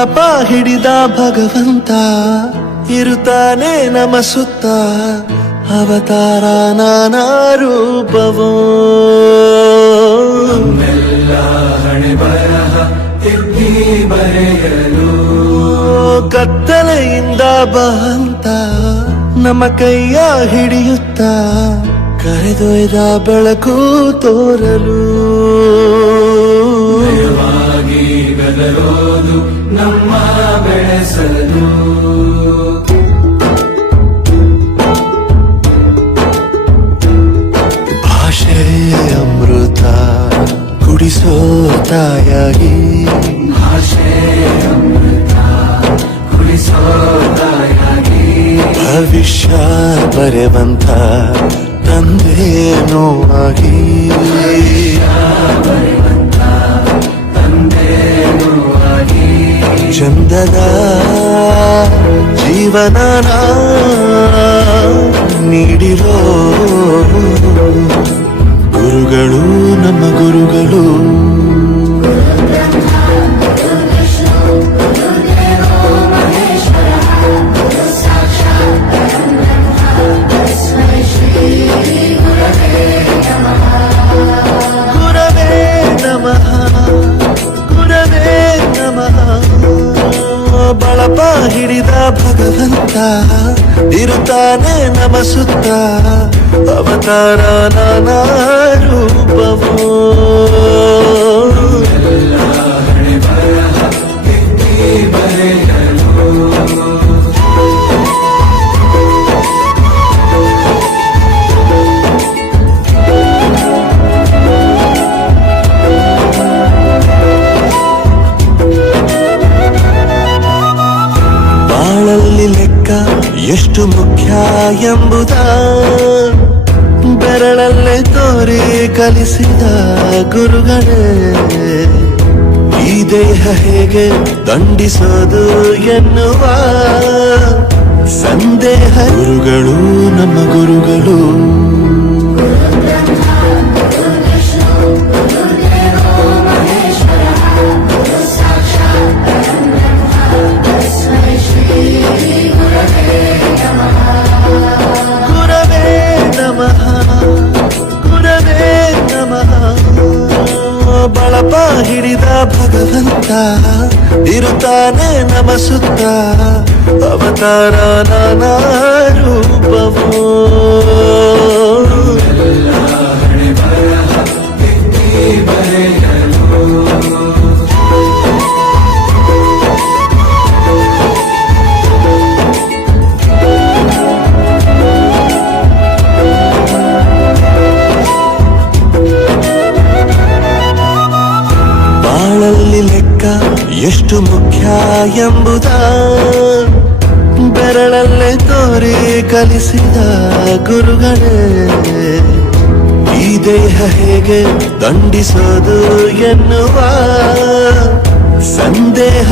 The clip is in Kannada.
ಪಾಪ ಹಿಡಿದ ಭಗವಂತ ಇರುತ್ತಾನೆ ನಮ ಸುತ್ತ ಅವತಾರ ನಾನಾ ರೂಪವೋ ನಮ್ಮೆಲ್ಲ ಹಣೆ ಬರಹ ತಿದ್ದಿ ಬರೆಯಲು ಕತ್ತಲೆಯಿಂದ ಬಂತ ನಮ್ಮ ಕೈಯ ಹಿಡಿಯುತ್ತ ಕರೆದೊಯ್ದ ಬೆಳಕು ತೋರಲು ಭಯವಾಗಿ ಗದರೋದು ನಮ್ಮ ಬೆಳೆಸಲು ಭಾಷೆ ಅಮೃತ ಕುಡಿಸೋ ತಾಯಾಗಿ ಭಾಷೆ ಅಮೃತ ಕುಡಿಸೋ ತಾಯಾಗಿ ಭವಿಷ್ಯ ಬರೆವಂತ ತಂದೇನೋ ಆಗಿ ತಂದೇನೂ ಆಗಿ ಚಂದದ ಜೀವನನ ನೀಡಿರೋ ಗುರುಗಳು ನಮ್ಮ ಗುರುಗಳು ಗುರವೇ ನಮಃ ಗುರವೇ ನಮಃ ಬಳಪ ಹಿಡಿದ ಭಗವಂತ ಇರುತ್ತಾನೆ ನಮ ಸುತ್ತ ಅವತಾರ ನಾನಾ ರೂಪವೋ ಹಣೆ ಬರಹ ತಿದ್ದಿ ಬರೆಯಲು ಬಾಳಲ್ಲಿ ಲೆಕ್ಕ ಎಷ್ಟು ಮುಖ್ಯ ಎಂಬುದ ಬೆರಳಲ್ಲೇ ತೋರಿ ಕಲಿಸಿದ ಗುರುಗಳೇ ಈ ದೇಹ ಹೇಗೆ ದಂಡಿಸೋದು ಎನ್ನುವ ಸಂದೇಹ ಗುರುಗಳು ನಮ್ಮ ಗುರುಗಳು ಗುರವೇ ನಮಃ ಗುರವೇ ನಮಃ ಬಳಪ ಹಿಡಿದ ಭಗವಂತ ಇರುತ್ತಾನೆ ನಮ ಸುತ್ತ ಅವತಾರ ನಾನಾ ರೂಪವೋ ಹಣೆ ಬರಹ ತಿದ್ದಿ ಬರೆಯಲು ಬಾಳಲ್ಲಿ ಲೆಕ್ಕ ಎಷ್ಟು ಮುಖ್ಯ ಎಂಬುದ ಬೆರಳಲ್ಲೇ ತೋರಿ ಕಲಿಸಿದ ಗುರುಗಳೇ ಈ ದೇಹ ಹೇಗೆ ದಂಡಿಸೋದು ಎನ್ನುವ ಸಂದೇಹ